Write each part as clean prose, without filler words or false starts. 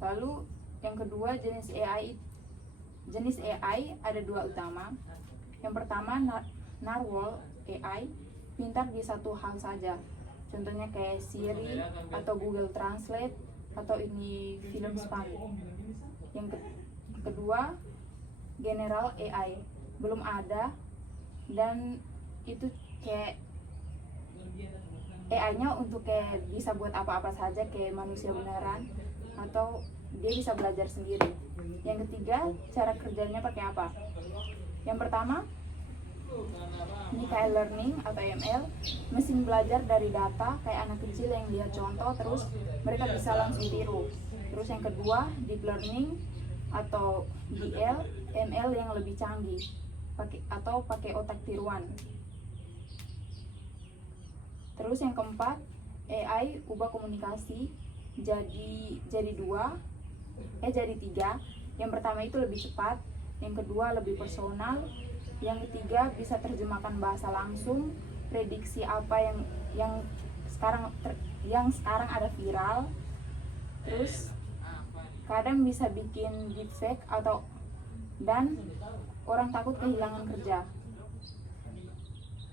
Lalu yang kedua, jenis AI ada dua utama. Yang pertama Narwhal AI, pintar di satu hal saja. Contohnya kayak Siri atau Google Translate atau ini film Spanish. Yang kedua General AI, belum ada dan itu kayak AI-nya untuk kayak bisa buat apa-apa saja kayak manusia beneran atau dia bisa belajar sendiri. Yang ketiga, cara kerjanya pakai apa? Yang pertama, ini kayak learning atau ML, mesin belajar dari data kayak anak kecil yang dia contoh terus mereka bisa langsung tiru. Terus yang kedua, deep learning atau DL, ML yang lebih canggih pakai otak tiruan. Terus yang keempat, AI ubah komunikasi jadi tiga. Yang pertama itu lebih cepat, yang kedua lebih personal, yang ketiga bisa terjemahkan bahasa langsung, prediksi apa yang sekarang ada viral. Terus kadang bisa bikin deepfake dan orang takut kehilangan kerja.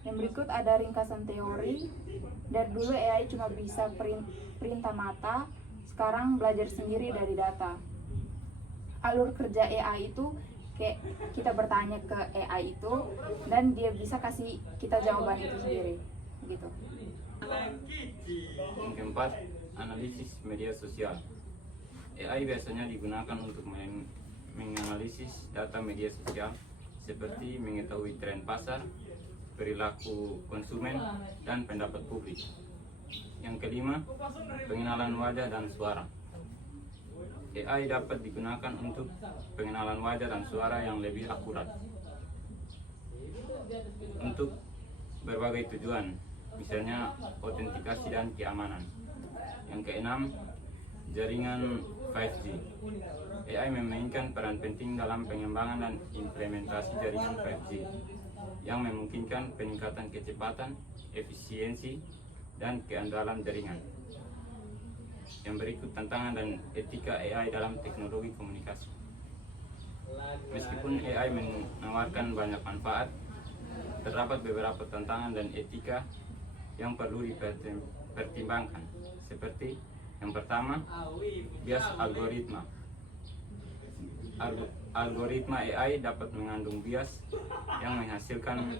Yang berikut ada ringkasan teori. Dari dulu AI cuma bisa perintah mata, sekarang belajar sendiri dari data. Alur kerja AI itu kayak kita bertanya ke AI itu dan dia bisa kasih kita jawaban itu sendiri gitu. Yang keempat, analisis media sosial. AI biasanya digunakan untuk menganalisis data media sosial seperti mengetahui tren pasar, perilaku konsumen, dan pendapat publik. Yang kelima, pengenalan wajah dan suara. AI dapat digunakan untuk pengenalan wajah dan suara yang lebih akurat untuk berbagai tujuan, misalnya autentikasi dan keamanan. Yang keenam, jaringan 5G. AI memainkan peran penting dalam pengembangan dan implementasi jaringan 5G yang memungkinkan peningkatan kecepatan, efisiensi, dan keandalan jaringan. Yang berikut, tantangan dan etika AI dalam teknologi komunikasi. Meskipun AI menawarkan banyak manfaat, terdapat beberapa tantangan dan etika yang perlu dipertimbangkan, seperti yang pertama, bias algoritma. Algoritma AI dapat mengandung bias yang menghasilkan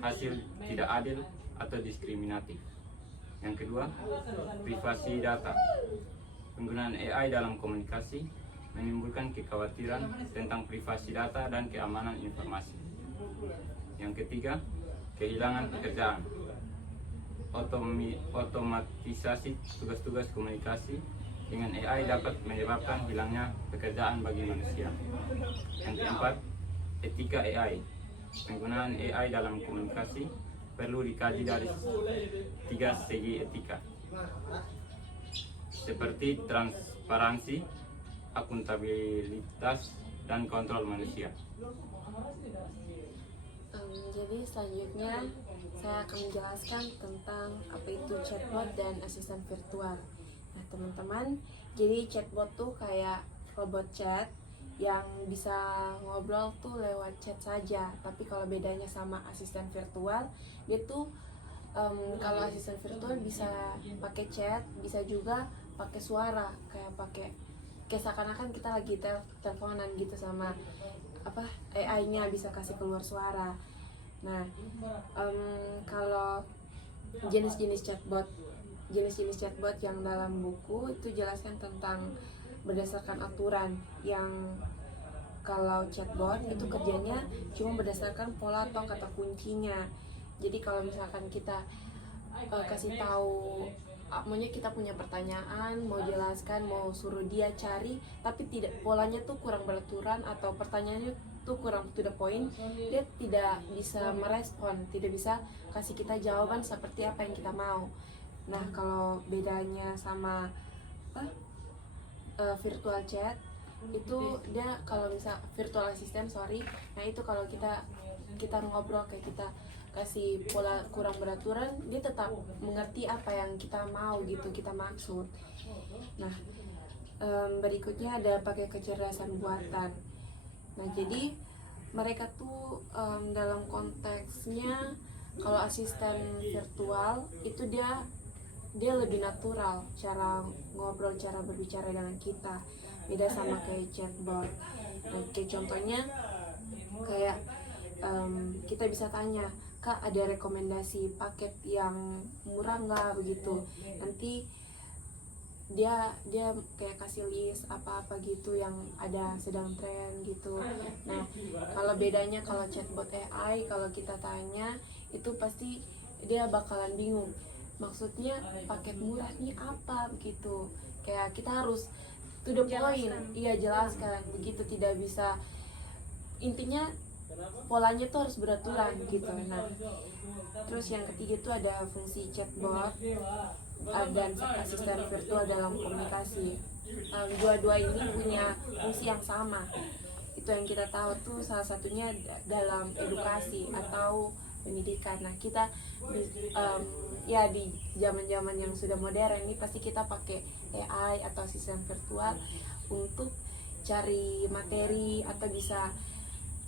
hasil tidak adil atau diskriminatif. Yang kedua, privasi data. Penggunaan AI dalam komunikasi menimbulkan kekhawatiran tentang privasi data dan keamanan informasi. Yang ketiga, kehilangan pekerjaan. Otomatisasi tugas-tugas komunikasi dengan AI dapat menyebabkan hilangnya pekerjaan bagi manusia. Yang keempat, etika AI. Penggunaan AI dalam komunikasi perlu dikaji dari 3 segi etika, seperti transparansi, akuntabilitas, dan kontrol manusia. Jadi selanjutnya saya akan menjelaskan tentang apa itu chatbot dan asisten virtual. Nah teman-teman, jadi chatbot tuh kayak robot chat yang bisa ngobrol tuh lewat chat saja. Tapi kalau bedanya sama asisten virtual, dia tuh kalau asisten virtual bisa pakai chat, bisa juga pakai suara, kayak seakan-akan kita lagi teleponan gitu sama AI-nya, bisa kasih keluar suara. Nah, kalau jenis-jenis chatbot yang dalam buku itu jelaskan tentang berdasarkan aturan. Yang kalau chatbot itu kerjanya cuma berdasarkan pola atau kata kuncinya. Jadi kalau misalkan kita kasih tahu, maunya kita punya pertanyaan, mau jelaskan, mau suruh dia cari, tapi tidak, polanya tuh kurang beraturan atau pertanyaannya tuh kurang to the point, dia tidak bisa merespon, tidak bisa kasih kita jawaban seperti apa yang kita mau. Nah kalau bedanya sama virtual chat itu, dia kalau misal virtual assistant nah itu kalau kita ngobrol, kayak kita kasih pola kurang beraturan, dia tetap mengerti apa yang kita mau gitu, kita maksud. Nah Berikutnya ada pakai kecerdasan buatan. Nah, jadi mereka tuh dalam konteksnya kalau asisten virtual itu dia lebih natural cara ngobrol, cara berbicara dengan kita, beda sama kayak chatbot. Nah, kayak contohnya kayak kita bisa tanya, Kak, ada rekomendasi paket yang murah nggak, begitu. Nanti dia kayak kasih list apa-apa gitu yang ada sedang tren gitu. Nah, kalau bedanya kalau chatbot AI, kalau kita tanya itu pasti dia bakalan bingung. Maksudnya paket murah ini apa begitu. Kayak kita harus to the point. Iya, jelaskan begitu, tidak bisa, intinya polanya tuh harus beraturan gitu. Nah, terus yang ketiga itu ada fungsi chatbot dan asisten virtual dalam komunikasi. Dua-dua ini punya fungsi yang sama. Itu yang kita tahu tuh salah satunya dalam edukasi atau pendidikan. Nah, kita ya di zaman-zaman yang sudah modern ini pasti kita pakai AI atau asisten virtual untuk cari materi atau bisa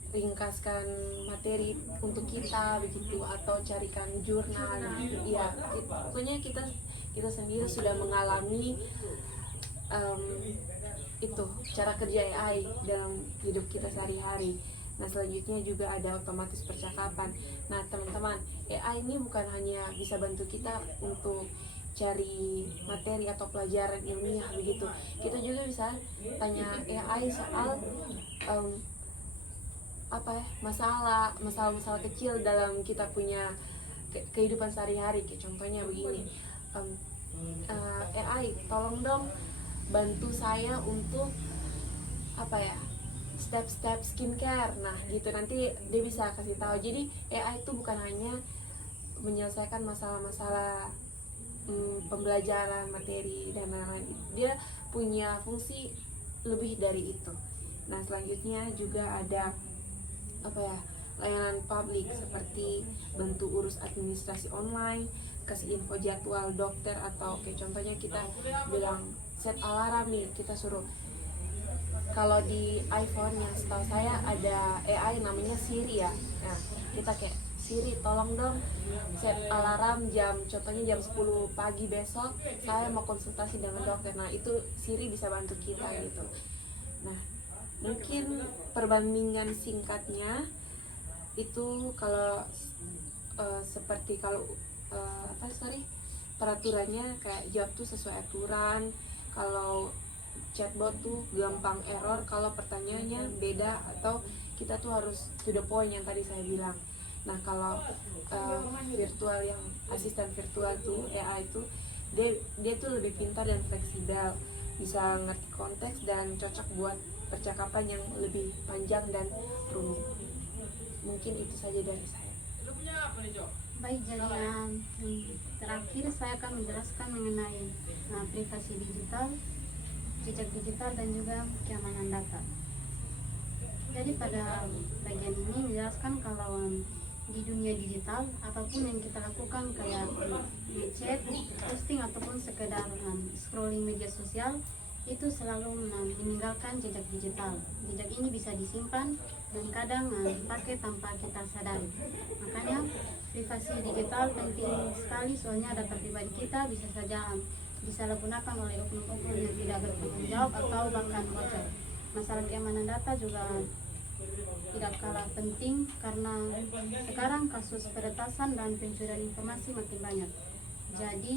ringkaskan materi untuk kita begitu, atau carikan jurnal. Ya, pokoknya kita sendiri sudah mengalami itu cara kerja AI dalam hidup kita sehari-hari. Nah, selanjutnya juga ada otomatis percakapan. Nah, teman-teman, AI ini bukan hanya bisa bantu kita untuk cari materi atau pelajaran ilmiah begitu. Kita juga bisa tanya AI soal masalah kecil dalam kita punya kehidupan sehari-hari. Kayak contohnya begini, AI tolong dong bantu saya untuk step-step skincare. Nah gitu, nanti dia bisa kasih tahu. Jadi AI itu bukan hanya menyelesaikan masalah-masalah pembelajaran materi dan lain-lain, dia punya fungsi lebih dari itu. Nah, selanjutnya juga ada layanan publik seperti bantu urus administrasi online, kasih info jadwal dokter, atau kayak contohnya kita bilang set alarm nih, kita suruh. Kalau di iPhone yang setahu saya ada AI namanya Siri ya. Nah, kita kayak, Siri tolong dong set alarm contohnya jam 10 pagi besok saya mau konsultasi dengan dokter. Nah, itu Siri bisa bantu kita gitu. Nah, mungkin perbandingan singkatnya itu kalau seperti kalau peraturannya kayak jawab tuh sesuai aturan. Kalau chatbot tuh gampang error kalau pertanyaannya beda, atau kita tuh harus to the point yang tadi saya bilang. Nah, kalau virtual yang asisten virtual tuh AI itu dia tuh lebih pintar dan fleksibel, bisa ngerti konteks dan cocok buat percakapan yang lebih panjang dan rumit. Mungkin itu saja dari saya. Baik, jadi yang terakhir saya akan menjelaskan mengenai privasi digital, jejak digital, dan juga keamanan data. Jadi pada bagian ini menjelaskan kalau di dunia digital, apapun yang kita lakukan kayak ngechat, posting, ataupun sekedar scrolling media sosial, itu selalu meninggalkan jejak digital. Jejak ini bisa disimpan dan kadang dipakai tanpa kita sadari. Makanya privasi digital penting sekali, soalnya data pribadi kita bisa saja disalahgunakan oleh oknum-oknum yang tidak bertanggung jawab atau bahkan bocor. Masalah keamanan data juga tidak kalah penting karena sekarang kasus peretasan dan pencurian informasi makin banyak. Jadi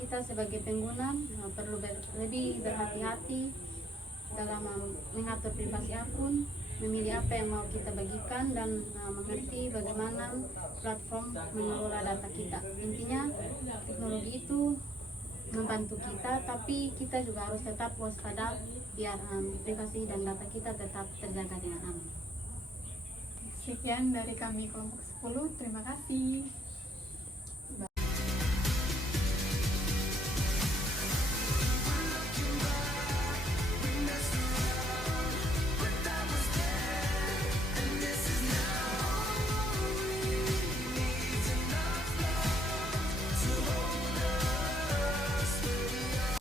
kita sebagai pengguna perlu lebih berhati-hati dalam mengatur privasi akun, memilih apa yang mau kita bagikan, dan mengerti bagaimana platform mengelola data kita. Intinya teknologi itu membantu kita, tapi kita juga harus tetap waspada biar privasi dan data kita tetap terjaga dengan aman. Sekian dari kami kelompok 10, terima kasih.